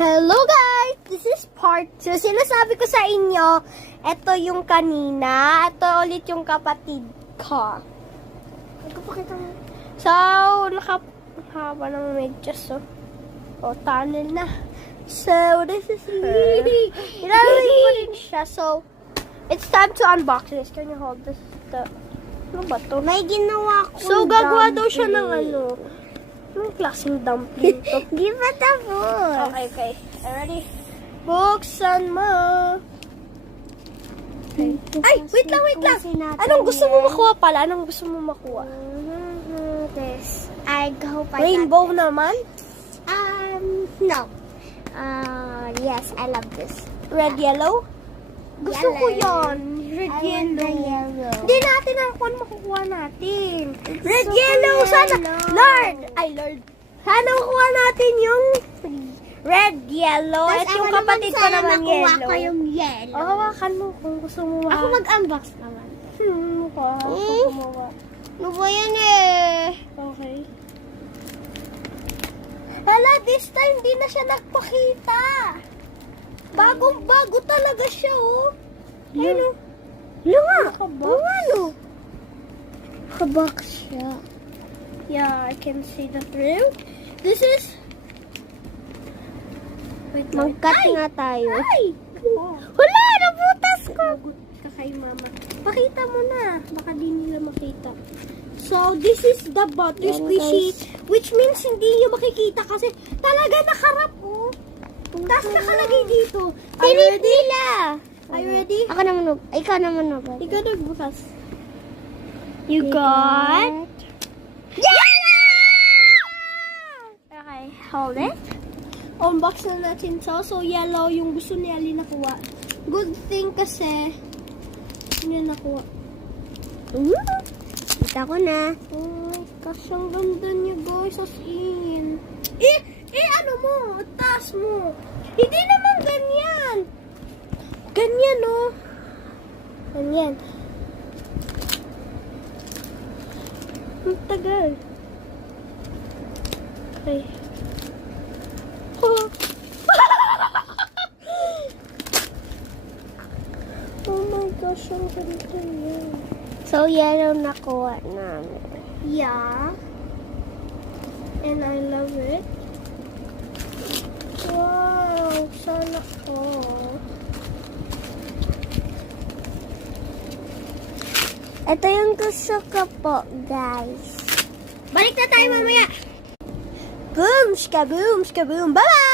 Hello guys! This is part 2. Sinasabi ko sa inyo, ito yung kanina, ito ulit yung kapatid ko. Nagpapakita mo. So, nakahaba ng medyas, oh. O, tunnel na. So, this is really, nilalagay ko rin siya. So, it's time to unbox this. Can you hold this? Ano ba to? May ginawa ko. So, gagawa daw siya ng ano. Anong klaseng dumpling to? Di pa tapos. Okay. Ready? Buksan mo. Okay. Ay, wait lang. Anong gusto mo makuha pala? Anong gusto mo makuha? This. I hope I Rainbow naman? No. Yes, I love this. Red, yellow? Gusto ko Yellow. yan. Red, I want the yellow. Hindi natin ang kung makukuha natin. Red, so yellow. Sana. yellow. Lord. Sana makuha natin yung red, yellow. Tapos At yung ako kapatid ko sana naman makuha yellow. ko yung yellow. Hawakan mo kung gusto mo. Ako mag-unbox naman. Mukha. Gumawa. Ano ba yan eh? Okay. Hala, this time di na siya nagpakita. Bagong-bago talaga siya, oh. Ayun, oh. Oo nga, no? Nakabox siya. Yeah, I can see the thrill. This is... Wait. Mag-cut nga tayo. Ay! Wala! Nabutas ko! Good ka kay mama. Pakita mo na. Baka di nila makita. So, this is the butter Yan, squishy. guys. Which means hindi nyo makikita kasi talaga nakarap, oh. Tapos nakalagay dito. Are you Pilit ready? nila! Are you ready? Ako naman, ikaw naman na ba? Ikaw nagbukas. You got... Okay, hold it. Unbox na natin to. So, yellow yung gusto ni Ali nakuha. Good thing kasi hindi nakuha. Kita ko na. Oh, kasi ang ganda niya, guys. As in. Ano mo? Taas mo. Hindi naman ganyan. Ganyan, oh. Ganyan. Ang tagal. Okay. Oh. Oh my gosh, ang ganda niya. So, yellow nakuha namin. Yeah. And I love it. Wow, sana ko. Ito yung gusto ko po, guys. Balik na tayo mamaya. Boom, shka boom, shka boom. Bye-bye!